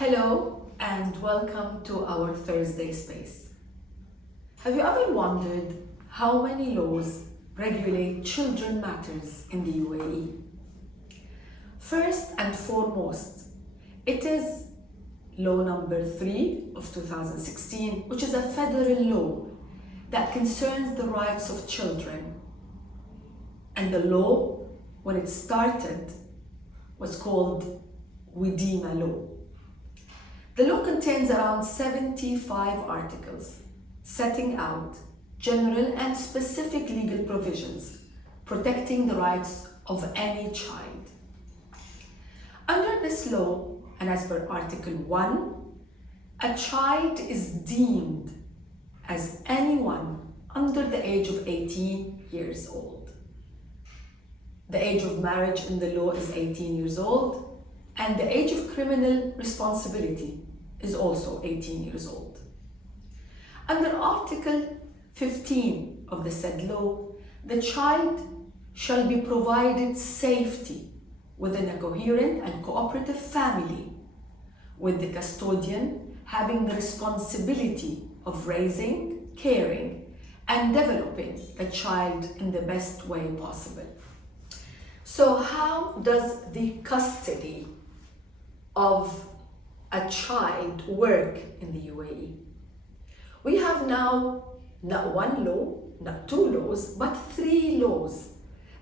Hello and welcome to our Thursday space. Have you ever wondered how many laws regulate children matters in the UAE? First and foremost, it is law number 3 of 2016, which is a federal law that concerns the rights of children. And the law, when it started, was called Widima law. The law contains around 75 articles setting out general and specific legal provisions protecting the rights of any child. Under this law, and as per Article 1, a child is deemed as anyone under the age of 18 years old. The age of marriage in the law is 18 years old, and the age of criminal responsibility is also 18 years old. Under Article 15 of the said law, the child shall be provided safety within a coherent and cooperative family, with the custodian having the responsibility of raising, caring, and developing the child in the best way possible. So how does the custody of a child work in the UAE? We have now not one law, not two laws, but 3 laws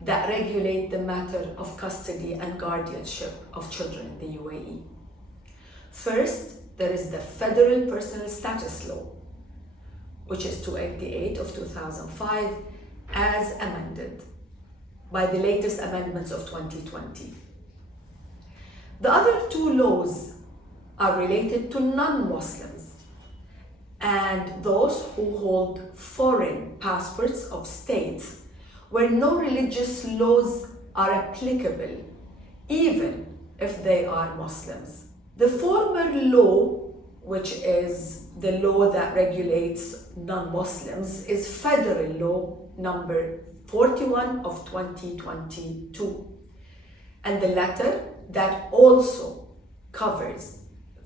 that regulate the matter of custody and guardianship of children in the UAE. First, there is the Federal Personal Status Law, which is 288 of 2005, as amended by the latest amendments of 2020. The other 2 laws are related to non-Muslims and those who hold foreign passports of states where no religious laws are applicable, even if they are Muslims. The former law, which is the law that regulates non-Muslims, is Federal Law number 41 of 2022. And the latter that also covers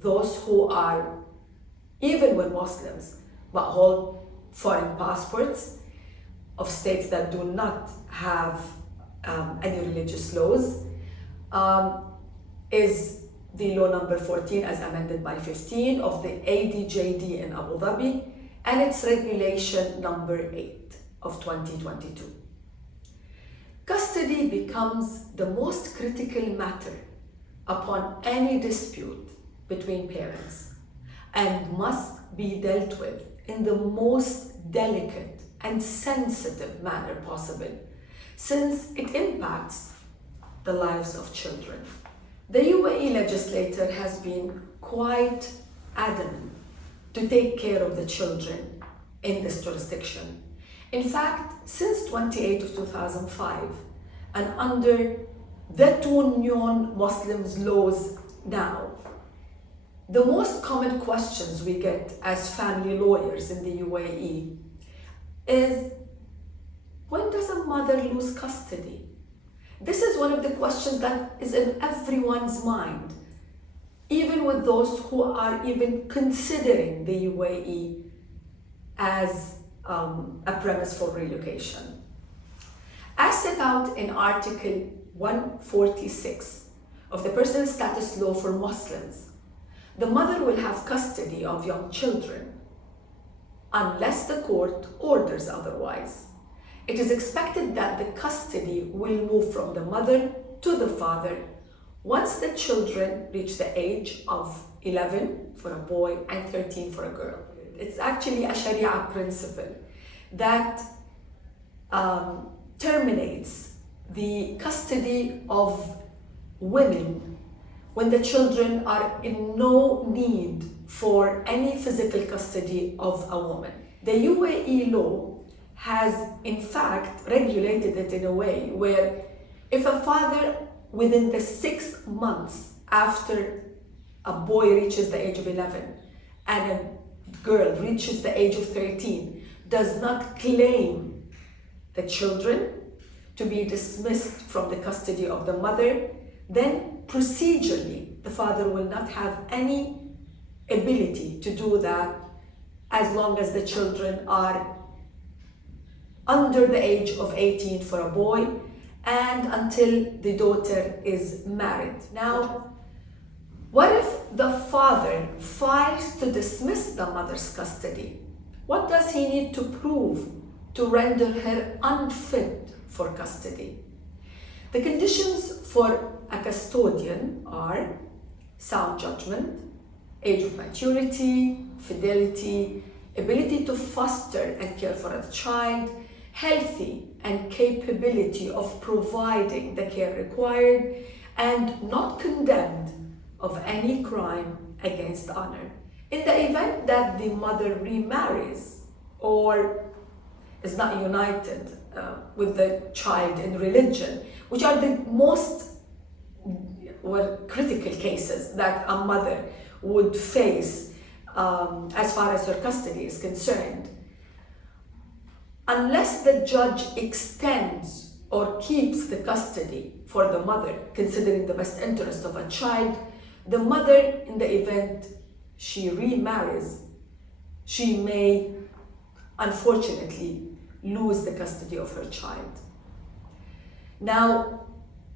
those who are, even when Muslims, but hold foreign passports of states that do not have any religious laws, is the law number 14 as amended by 15 of the ADJD in Abu Dhabi, and its regulation number 8 of 2022. Custody becomes the most critical matter upon any dispute between parents and must be dealt with in the most delicate and sensitive manner possible, since it impacts the lives of children. The UAE legislator has been quite adamant to take care of the children in this jurisdiction. In fact, since 28 of 2005, and under the 2 non-Muslims laws now, the most common questions we get as family lawyers in the UAE is, when does a mother lose custody? This is one of the questions that is in everyone's mind, even with those who are even considering the UAE as a premise for relocation. As set out in Article 146 of the Personal Status Law for Muslims, the mother will have custody of young children unless the court orders otherwise. It is expected that the custody will move from the mother to the father once the children reach the age of 11 for a boy and 13 for a girl. It's actually a Sharia principle that terminates the custody of women when the children are in no need for any physical custody of a woman. The UAE law has in fact regulated it in a way where if a father within the 6 months after a boy reaches the age of 11 and a girl reaches the age of 13 does not claim the children to be dismissed from the custody of the mother, then procedurally the father will not have any ability to do that as long as the children are under the age of 18 for a boy and until the daughter is married. Now, what if the father files to dismiss the mother's custody? What does he need to prove to render her unfit for custody? The conditions for a custodian are sound judgment, age of maturity, fidelity, ability to foster and care for a child, healthy and capability of providing the care required, and not condemned of any crime against honor. In the event that the mother remarries or is not united with the child in religion, which are the most critical cases that a mother would face as far as her custody is concerned, unless the judge extends or keeps the custody for the mother, considering the best interest of a child, the mother, in the event she remarries, she may unfortunately lose the custody of her child. Now,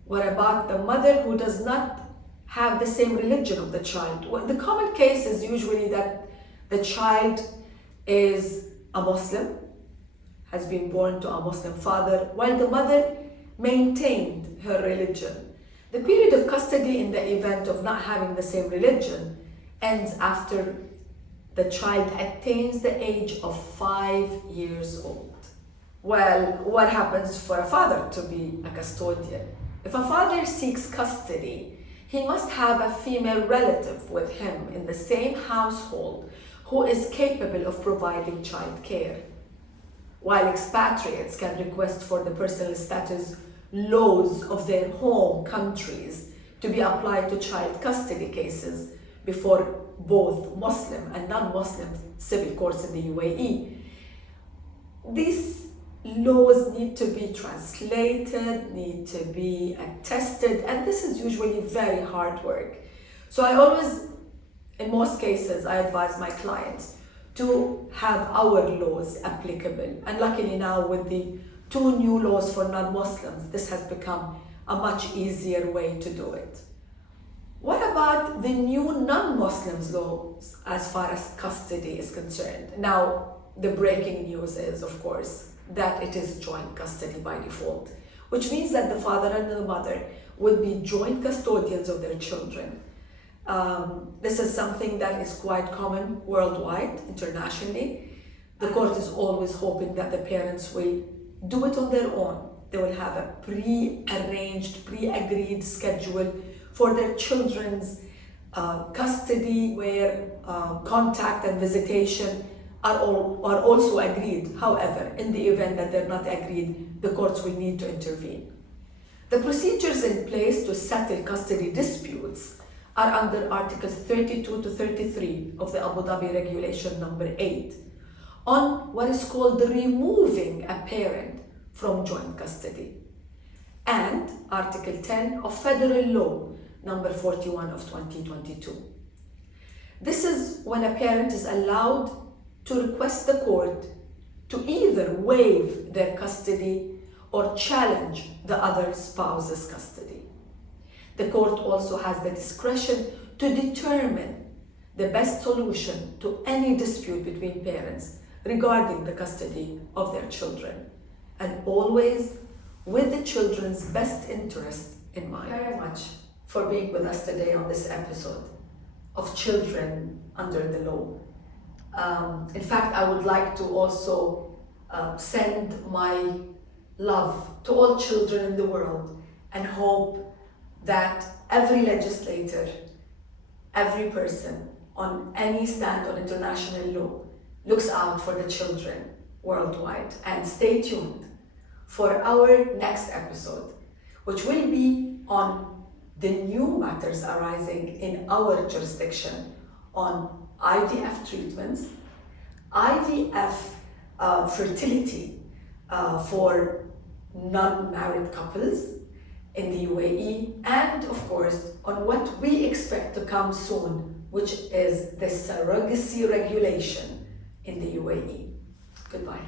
what about the mother who does not have the same religion of the child? Well, the common case is usually that the child is a Muslim, has been born to a Muslim father, while the mother maintained her religion. The period of custody in the event of not having the same religion ends after the child attains the age of 5 years old. Well, what happens for a father to be a custodian? If a father seeks custody, he must have a female relative with him in the same household who is capable of providing child care. While expatriates can request for the personal status laws of their home countries to be applied to child custody cases before both Muslim and non-Muslim civil courts in the UAE, these laws need to be translated, need to be attested, and this is usually very hard work. So I always, in most cases, I advise my clients to have our laws applicable. And luckily now with the 2 new laws for non-Muslims, this has become a much easier way to do it. What about the new non-Muslims laws as far as custody is concerned? Now, the breaking news is, of course, that it is joint custody by default, which means that the father and the mother would be joint custodians of their children. This is something that is quite common worldwide, internationally. The court is always hoping that the parents will do it on their own. They will have a pre-arranged, pre-agreed schedule for their children's custody, where contact and visitation are also agreed. However, in the event that they're not agreed, the courts will need to intervene. The procedures in place to settle custody disputes are under Articles 32 to 33 of the Abu Dhabi Regulation number 8 on what is called the removing a parent from joint custody, and Article 10 of Federal Law number 41 of 2022. This is when a parent is allowed to request the court to either waive their custody or challenge the other spouse's custody. The court also has the discretion to determine the best solution to any dispute between parents regarding the custody of their children, and always with the children's best interest in mind. Thank you very much for being with us today on this episode of Children Under the Law. In fact, I would like to also send my love to all children in the world and hope that every legislator, every person on any stand on international law looks out for the children worldwide. And stay tuned for our next episode, which will be on the new matters arising in our jurisdiction on IVF treatments, IVF fertility for non-married couples, in the UAE, and of course on what we expect to come soon, which is the surrogacy regulation in the UAE. Goodbye.